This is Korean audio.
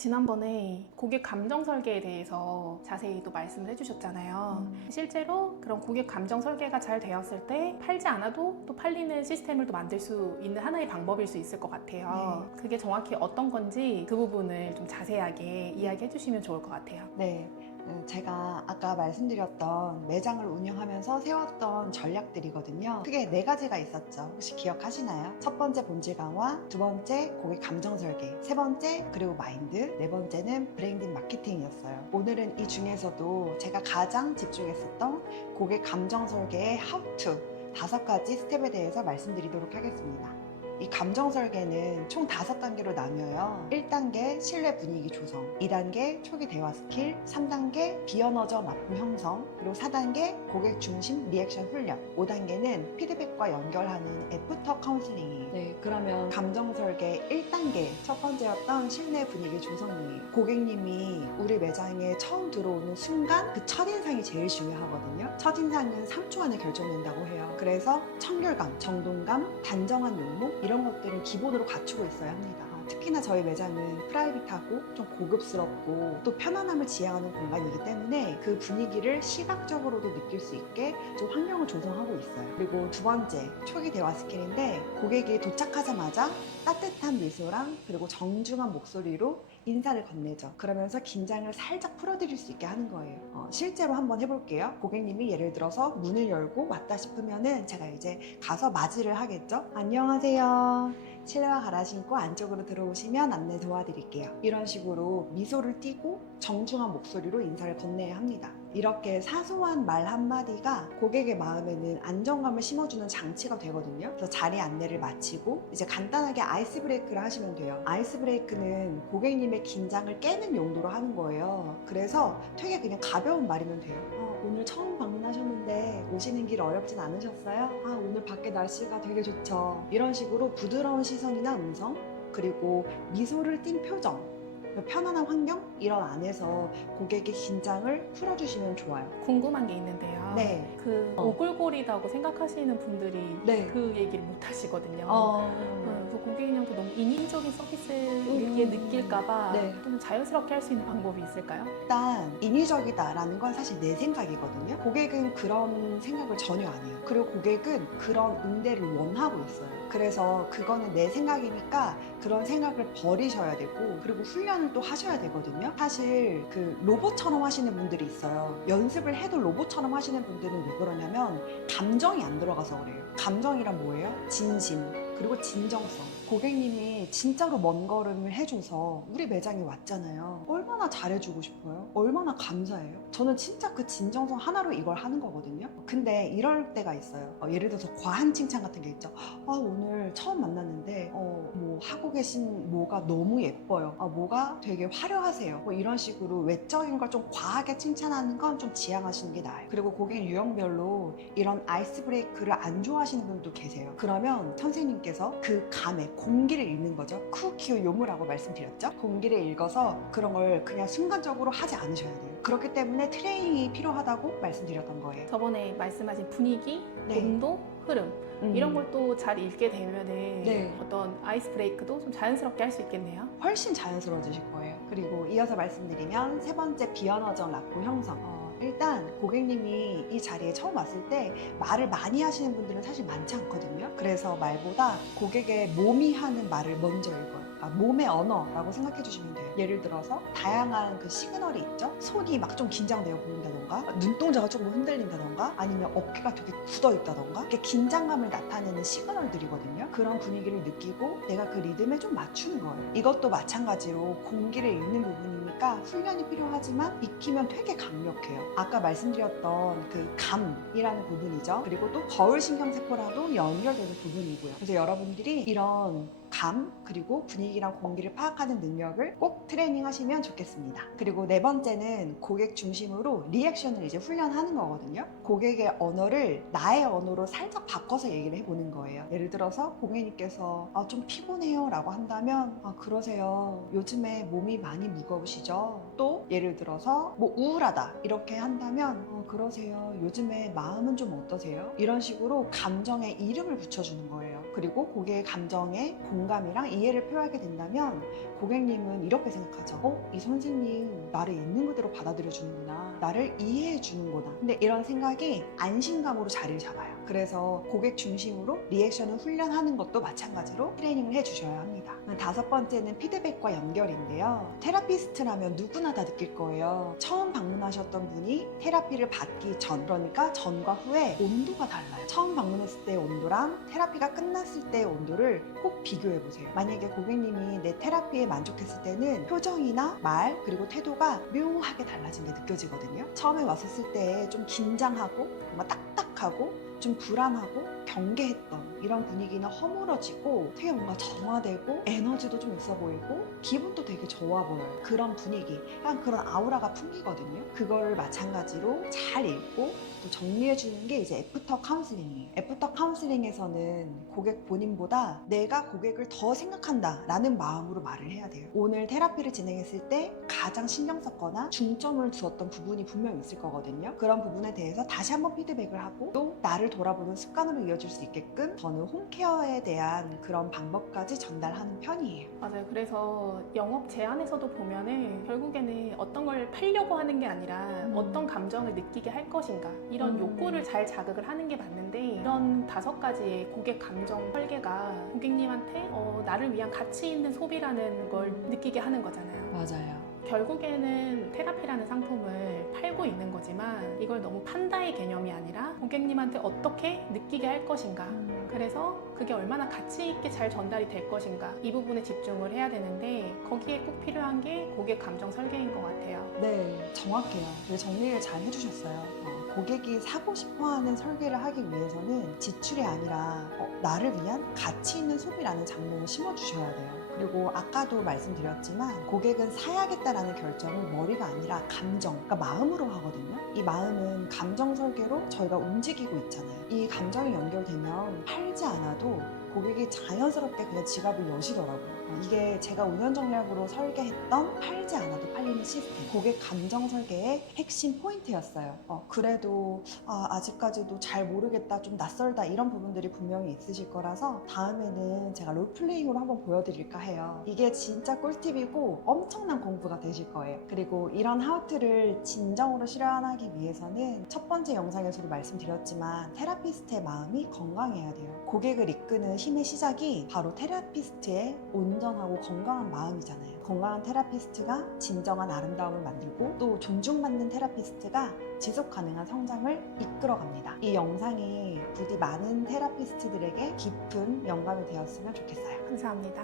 지난번에 고객 감정 설계에 대해서 자세히 또 말씀을 해주셨잖아요. 실제로 그런 고객 감정 설계가 잘 되었을 때 팔지 않아도 또 팔리는 시스템을 또 만들 수 있는 하나의 방법일 수 있을 것 같아요. 그게 정확히 어떤 건지 그 부분을 좀 자세하게 이야기해 주시면 좋을 것 같아요. 네, 제가 아까 말씀드렸던 매장을 운영하면서 세웠던 전략들이거든요. 크게 네 가지가 있었죠. 혹시 기억하시나요? 첫 번째 본질 강화, 두 번째 고객 감정 설계, 세 번째 그리고 마인드, 네 번째는 브랜딩 마케팅이었어요. 오늘은 이 중에서도 제가 가장 집중했었던 고객 감정 설계의 how to 5가지 스텝에 대해서 말씀드리도록 하겠습니다. 이 감정 설계는 총 5단계로 나뉘어요. 1단계 신뢰 분위기 조성, 2단계 초기 대화 스킬, 3단계 비언어적 납품 형성, 그리고 4단계 고객 중심 리액션 훈련, 5단계는 피드백과 연결하는 애프터 카운슬링이에요. 네, 그러면 감정 설계 1단계 첫 번째였던 신뢰 분위기 조성이에요. 고객님이 우리 매장에 처음 들어오는 순간 그 첫인상이 제일 중요하거든요. 첫인상은 3초 안에 결정된다고 해요. 그래서 청결감, 정돈감, 단정한 면목 이런 것들을 기본으로 갖추고 있어야 합니다. 특히나 저희 매장은 프라이빗하고 좀 고급스럽고 또 편안함을 지향하는 공간이기 때문에 그 분위기를 시각적으로도 느낄 수 있게 좀 환경을 조성하고 있어요. 그리고 두 번째, 초기 대화 스킬인데 고객이 도착하자마자 따뜻한 미소랑 그리고 정중한 목소리로 인사를 건네죠. 그러면서 긴장을 살짝 풀어드릴 수 있게 하는 거예요. 실제로 한번 해볼게요. 고객님이 예를 들어서 문을 열고 왔다 싶으면은 제가 이제 가서 맞이를 하겠죠. 안녕하세요. 실내화 갈아 신고 안쪽으로 들어오시면 안내 도와드릴게요. 이런 식으로 미소를 띠고 정중한 목소리로 인사를 건네야 합니다. 이렇게 사소한 말 한마디가 고객의 마음에는 안정감을 심어주는 장치가 되거든요. 그래서 자리 안내를 마치고 이제 간단하게 아이스 브레이크를 하시면 돼요. 아이스 브레이크는 고객님의 긴장을 깨는 용도로 하는 거예요. 그래서 되게 그냥 가벼운 말이면 돼요. 오늘 처음 방문하셨는데 오시는 길 어렵진 않으셨어요? 오늘 밖에 날씨가 되게 좋죠. 이런 식으로 부드러운 시선이나 음성, 그리고 미소를 띤 표정, 편안한 환경 이런 안에서 고객의 긴장을 풀어주시면 좋아요. 궁금한 게 있는데요. 네. 그 오글거리다고 생각하시는 분들이 네. 그 얘기를 못 하시거든요. 어... 그래서 고객님한테 너무 인위적인 서비스이게 느낄까봐 네. 좀 자연스럽게 할 수 있는 방법이 있을까요? 일단 인위적이다라는 건 사실 내 생각이거든요. 고객은 그런 생각을 전혀 안 해요. 그리고 고객은 그런 응대를 원하고 있어요. 그래서 그거는 내 생각이니까 그런 생각을 버리셔야 되고, 그리고 훈련을 또 하셔야 되거든요. 사실 그 로봇처럼 하시는 분들이 있어요. 연습을 해도 로봇처럼 하시는 분들은 왜 그러냐면 감정이 안 들어가서 그래요. 감정이란 뭐예요? 진심, 그리고 진정성. 고객님이 진짜로 먼 걸음을 해줘서 우리 매장에 왔잖아요. 얼마나 잘해주고 싶어요? 얼마나 감사해요? 저는 진짜 그 진정성 하나로 이걸 하는 거거든요. 근데 이럴 때가 있어요. 예를 들어서 과한 칭찬 같은 게 있죠. 오늘 처음 만났는데 뭐 하고 계신 뭐가 너무 예뻐요. 뭐가 되게 화려하세요. 뭐 이런 식으로 외적인 걸 좀 과하게 칭찬하는 건 좀 지양하시는 게 나아요. 그리고 고객 유형별로 이런 아이스 브레이크를 안 좋아하시는 분도 계세요. 그러면 선생님께서 그 감에 공기를 읽는 거죠. 쿠키오 요무라고 말씀드렸죠. 공기를 읽어서 그런 걸 그냥 순간적으로 하지 않으셔야 돼요. 그렇기 때문에 트레이닝이 필요하다고 말씀드렸던 거예요. 저번에 말씀하신 분위기, 네. 온도, 흐름 이런 걸 또 잘 읽게 되면은 네. 어떤 아이스 브레이크도 좀 자연스럽게 할 수 있겠네요. 훨씬 자연스러워지실 거예요. 그리고 이어서 말씀드리면 세 번째 비언어적 납품 형성. 일단 고객님이 이 자리에 처음 왔을 때 말을 많이 하시는 분들은 사실 많지 않거든요. 그래서 말보다 고객의 몸이 하는 말을 먼저 읽어요. 몸의 언어라고 생각해 주시면 돼요. 예를 들어서 다양한 그 시그널이 있죠. 손이 막 좀 긴장되어 보인다던가, 눈동자가 조금 흔들린다던가, 아니면 어깨가 되게 굳어 있다던가, 이렇게 긴장감을 나타내는 시그널들이거든요. 그런 분위기를 느끼고 내가 그 리듬에 좀 맞추는 거예요. 이것도 마찬가지로 공기를 읽는 부분이니까 훈련이 필요하지만 익히면 되게 강력해요. 아까 말씀드렸던 그 감이라는 부분이죠. 그리고 또 거울신경세포라도 연결되는 부분이고요. 그래서 여러분들이 이런 감, 그리고 분위기랑 공기를 파악하는 능력을 꼭 트레이닝 하시면 좋겠습니다. 그리고 네 번째는 고객 중심으로 리액션을 이제 훈련하는 거거든요. 고객의 언어를 나의 언어로 살짝 바꿔서 얘기를 해보는 거예요. 예를 들어서 고객님께서 좀 피곤해요 라고 한다면 그러세요. 요즘에 몸이 많이 무거우시죠? 또 예를 들어서 뭐 우울하다 이렇게 한다면 그러세요. 요즘에 마음은 좀 어떠세요? 이런 식으로 감정에 이름을 붙여주는 거예요. 그리고 고객의 감정에 공감이랑 이해를 표하게 된다면 고객님은 이렇게 생각하죠. 이 선생님 나를 있는 그대로 받아들여 주는구나. 나를 이해해 주는구나. 근데 이런 생각이 안심감으로 자리를 잡아요. 그래서 고객 중심으로 리액션을 훈련하는 것도 마찬가지로 트레이닝을 해주셔야 합니다. 다섯 번째는 피드백과 연결인데요. 테라피스트라면 누구나 다 느낄 거예요. 처음 방문하셨던 분이 테라피를 받기 전, 그러니까 전과 후에 온도가 달라요. 처음 방문했을 때의 온도랑 테라피가 끝났을 때의 온도를 꼭 비교해 보세요. 만약에 고객님이 내 테라피에 만족했을 때는 표정이나 말 그리고 태도가 묘하게 달라진 게 느껴지거든요. 처음에 왔었을 때 좀 긴장하고 뭔가 딱딱하고 좀 불안하고 경계했던 이런 분위기는 허물어지고 되게 뭔가 정화되고 에너지도 좀 있어 보이고 기분도 되게 좋아 보여요. 그런 분위기, 약간 그런 아우라가 풍기거든요. 그걸 마찬가지로 잘 읽고 또 정리해 주는 게 이제 애프터 카운슬링이에요. 애프터 카운슬링에서는 고객 본인보다 내가 고객을 더 생각한다 라는 마음으로 말을 해야 돼요. 오늘 테라피를 진행했을 때 가장 신경 썼거나 중점을 두었던 부분이 분명히 있을 거거든요. 그런 부분에 대해서 다시 한번 피드백을 하고 또 나를 돌아보는 습관으로 이어질 수 있게끔 저는 홈케어에 대한 그런 방법까지 전달하는 편이에요. 맞아요. 그래서 영업 제안에서도 보면은 결국에는 어떤 걸 팔려고 하는 게 아니라 어떤 감정을 느끼게 할 것인가 이런 욕구를 잘 자극을 하는 게 맞는데 이런 5가지의 고객 감정 설계가 고객님한테 나를 위한 가치 있는 소비라는 걸 느끼게 하는 거잖아요. 맞아요. 결국에는 테라피라는 상품을 팔고 있는 거지만 이걸 너무 판다의 개념이 아니라 고객님한테 어떻게 느끼게 할 것인가, 그래서 그게 얼마나 가치 있게 잘 전달이 될 것인가 이 부분에 집중을 해야 되는데 거기에 꼭 필요한 게 고객 감정 설계인 것 같아요. 네, 정확해요. 되게 정리를 잘 해주셨어요. 고객이 사고 싶어하는 설계를 하기 위해서는 지출이 아니라 나를 위한 가치 있는 소비라는 장면을 심어주셔야 돼요. 그리고 아까도 말씀드렸지만 고객은 사야겠다라는 결정을 머리가 아니라 감정, 그러니까 마음으로 하거든요. 이 마음은 감정 설계로 저희가 움직이고 있잖아요. 이 감정이 연결되면 팔지 않아도 고객이 자연스럽게 그냥 지갑을 여시더라고요. 이게 제가 운영 전략으로 설계했던 팔지 않아도 팔리는 시스템, 고객 감정 설계의 핵심 포인트였어요. 그래도 아직까지도 잘 모르겠다, 좀 낯설다 이런 부분들이 분명히 있으실 거라서 다음에는 제가 롤플레잉으로 한번 보여드릴까 해요. 이게 진짜 꿀팁이고 엄청난 공부가 되실 거예요. 그리고 이런 하우트를 진정으로 실현하기 위해서는 첫 번째 영상에서도 말씀드렸지만 테라피스트의 마음이 건강해야 돼요. 고객을 이끄는 힘의 시작이 바로 테라피스트의 온전하고 건강한 마음이잖아요. 건강한 테라피스트가 진정한 아름다움을 만들고 또 존중받는 테라피스트가 지속 가능한 성장을 이끌어갑니다. 이 영상이 부디 많은 테라피스트들에게 깊은 영감이 되었으면 좋겠어요. 감사합니다.